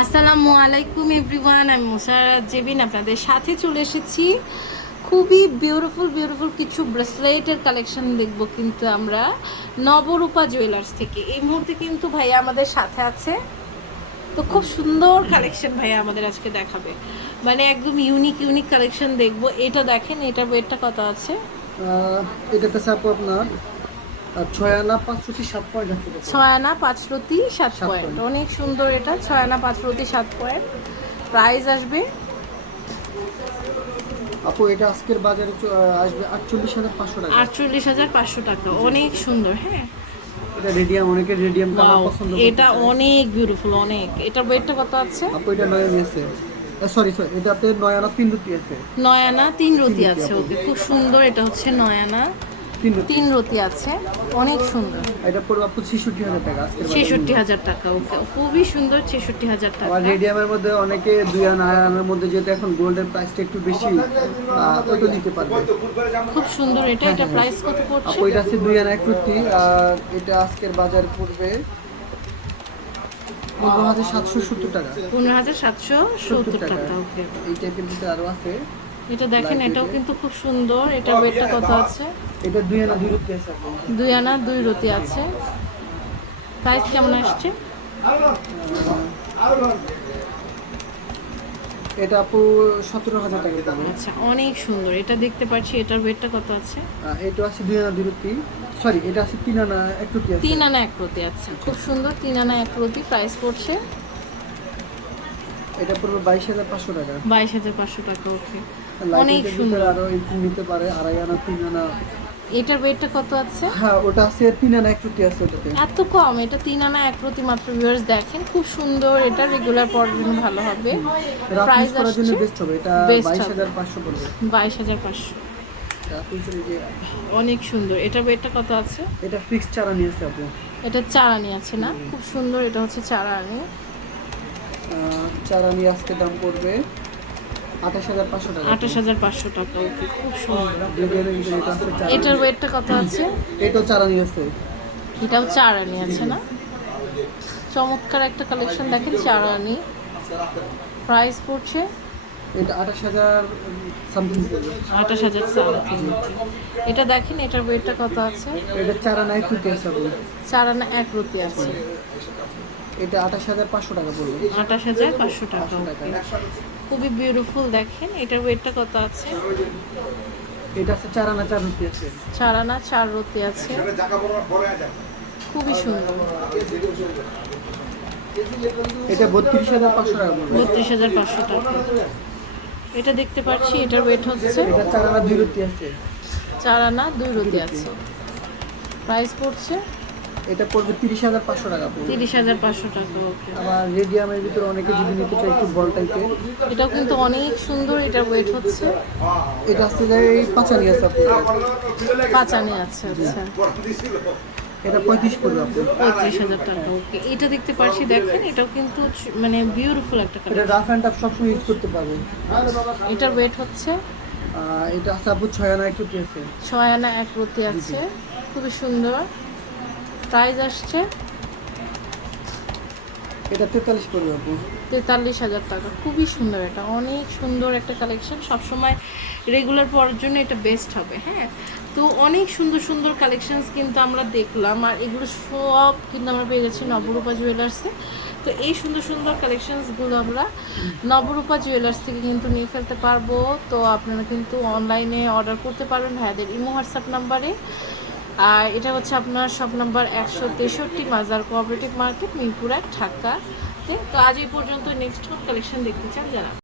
আসসালামু আলাইকুম এভরিওয়ান, আমি মুসারাত জেবিন, আপনাদের সাথে চলে এসেছি। খুবই বিউটিফুল বিউটিফুল কিছু ব্রেসলেটের কালেকশন দেখব কিন্তু আমরা নবরূপা জুয়েলার্স থেকে। এই মুহূর্তে কিন্তু ভাইয়া আমাদের সাথে আছে। তো খুব সুন্দর কালেকশন ভাইয়া আমাদের আজকে দেখাবে। মানে একদম ইউনিক ইউনিক কালেকশন দেখব। এটা দেখেন, এটার ওয়েটটা কত আছে? এটা আপনার ছয় আনা পাঁচশোটি সাত পয়েন্ট আছে ছয় আনা পাঁচ রতি সাত পয়েন্ট। অনেক সুন্দর এটা ছয় আনা পাঁচ রতি সাত পয়েন্ট। প্রাইস আসবে? আপু এটা আজকের বাজারে আসবে আটচল্লিশ হাজার পাঁচশো টাকা। আটচল্লিশ হাজার পাঁচশো টাকা অনেক সুন্দর হ্যাঁ। এটা রেডিয়াম অনেকে রেডিয়াম কালার পছন্দ এটা অনেক বিউটিফুল অনেক। এটা ওয়েটটা কত আছে? আপু এটা নয় আছে। সরি সরি এটাতে নয় আনা তিন রুটি আছে। নয় আনা তিন রতি আছে ওকে খুব সুন্দর এটা হচ্ছে নয় আনা। তিন রুটি। রতি আছে। অনেক সুন্দর। এটা পড়বে আপু হাজার টাকা। ছেষট্টি হাজার টাকা ওকে। খুবই সুন্দর ছেষট্টি হাজার টাকা। আবার রেডিয়ামের মধ্যে অনেকে দুই আনা মধ্যে যেহেতু এখন গোল্ডের প্রাইসটা একটু বেশি ওটা নিতে পারবে। খুব সুন্দর এটা এটা প্রাইস কত পড়ছে? আপু এটা আছে দুই আনা এক রুটি আর এটা আজকের বাজার পড়বে পনেরো হাজার সাতশো সত্তর টাকা। পনেরো হাজার সাতশো সত্তর টাকা। ওকে। এই টাইপের ভিতরে আরও আছে। এটা দেখেন এটাও কিন্তু খুব সুন্দর। এটা ওয়েটটা কত আছে? এটা দুই আনা দুই রুটি আছে দুই আনা দুই রতি আছে। প্রাইস কেমন আসছে? এটা আপু সতেরো হাজার টাকা আচ্ছা অনেক সুন্দর। এটা দেখতে পাচ্ছি এটার ওয়েটটা কত আছে? এটা আছে দুই আনা দুই রুটি। সরি এটা আছে তিন আনা এক রুটি আছে। তিন আনা এক রতি আচ্ছা। খুব সুন্দর তিন আনা এক রতি প্রাইস পড়ছে? এটা পড়বে বাইশ হাজার পাঁচশো টাকা। বাইশ হাজার পাঁচশো টাকা ওকে অনেক সুন্দর। আরও একটু নিতে পারে আড়াই আনা তিন আনা। এটার ওয়েটটা কত আছে? হ্যাঁ ওটা আছে তিন আনা এক রুটি আছে ওটাতে। এত কম? এটা তিন আনা এক রতি মাত্র ভিউয়ার্স দেখেন খুব সুন্দর। এটা রেগুলার পড়ার জন্য ভালো হবে। প্রাইস করার জন্য বেস্ট হবে। এটা Best বাইশ হবে। হাজার পাঁচশো পড়বে। বাইশ হাজার পাঁচশো। রাফ ইউজের এই যে অনেক সুন্দর। এটার ওয়েটটা কত আছে? এটা ফিক্স চারা নিয়ে আছে আপু। এটা চারানি আছে না? খুব সুন্দর। এটা হচ্ছে চারানি আহ, চারা নিয়ে আজকে দাম পড়বে আঠাশ হাজার পাঁচশো টাকা। আঠাশ হাজার পাঁচশো টাকা ওকে খুব সুন্দর। এটার ওয়েটটা কত আছে? এটাও চারা নিয়ে আছে। এটাও চারানি আছে না? চমৎকার একটা কালেকশন দেখেন চারানি। প্রাইস পড়ছে এটা আঠাশ হাজার সামথিং আঠাশ হাজার সামথিং এটা দেখেন এটার ওয়েটটা কত আছে? এটা চারা নাই কুটি আছে আপু চারানা এক রতি আছে। এটা আঠাশ হাজার পাঁচশো টাকা পড়বে আঠাশ হাজার পাঁচশো টাকা। খুবই বিউটিফুল দেখেন এটার ওয়েটটা কত আছে? এটা আছে চারা না চার রুটি আছে। চারানা চার রতি আছে। খুবই সুন্দর। এটা বত্রিশ হাজার পাঁচশো টাকা বত্রিশ হাজার পাঁচশো টাকা। এটা দেখতে পাচ্ছি এটার ওয়েট হচ্ছে চারা না দুই রুটি আছে। চারানা দুই রতি আছে। প্রাইস পড়ছে? এটা পড়বে তিরিশ হাজার পাঁচশো টাকা তিরিশ হাজার পাঁচশো টাকা ওকে আবার রেডিয়ামের ভিতরে অনেকে যদি নিতে চায় একটু বল টাইপের এটাও কিন্তু অনেক সুন্দর এটার ওয়েট হচ্ছে। এটা আছে যে এই পাঁচানি আছে পাঁচানি আছে আচ্ছা। এটা পঁয়ত্রিশ পড়বে আপু। পঁয়ত্রিশ হাজার টাকা ওকে। এটা দেখতে পাচ্ছি দেখেন এটাও কিন্তু মানে বিউটিফুল একটা এটা রাফ অ্যান্ড টাফ সবসময় ইউজ করতে পারবে এটার ওয়েট হচ্ছে? এটা আছে আপু ছয় আনা এক রুটি আছে। ছয় আনা এক রতি আছে খুবই সুন্দর। প্রাইস আসছে? এটা তেতাল্লিশ পড়বে আপু। তেতাল্লিশ হাজার টাকা খুবই সুন্দর এটা। অনেক সুন্দর একটা কালেকশন সবসময় রেগুলার পরার জন্য এটা বেস্ট হবে হ্যাঁ? তো অনেক সুন্দর সুন্দর কালেকশনস কিন্তু আমরা দেখলাম। আর এগুলো সব কিন্তু আমরা পেয়ে যাচ্ছি নবরূপা জুয়েলার্সে তো এই সুন্দর সুন্দর কালেকশনসগুলো আমরা নবরূপা জুয়েলার্স থেকে কিন্তু নিয়ে ফেলতে পারব। তো আপনারা কিন্তু অনলাইনে অর্ডার করতে পারবেন ভাইয়াদের ইমো হোয়াটসঅ্যাপ নাম্বারে আর এটা হচ্ছে আপনার শপ নাম্বার একশো তেষট্টি মাজার কোঅপারেটিভ মার্কেট মিরপুর ঢাকাতে। তো আজ এই পর্যন্ত নেক্সট কালেকশন দেখতে চান যারা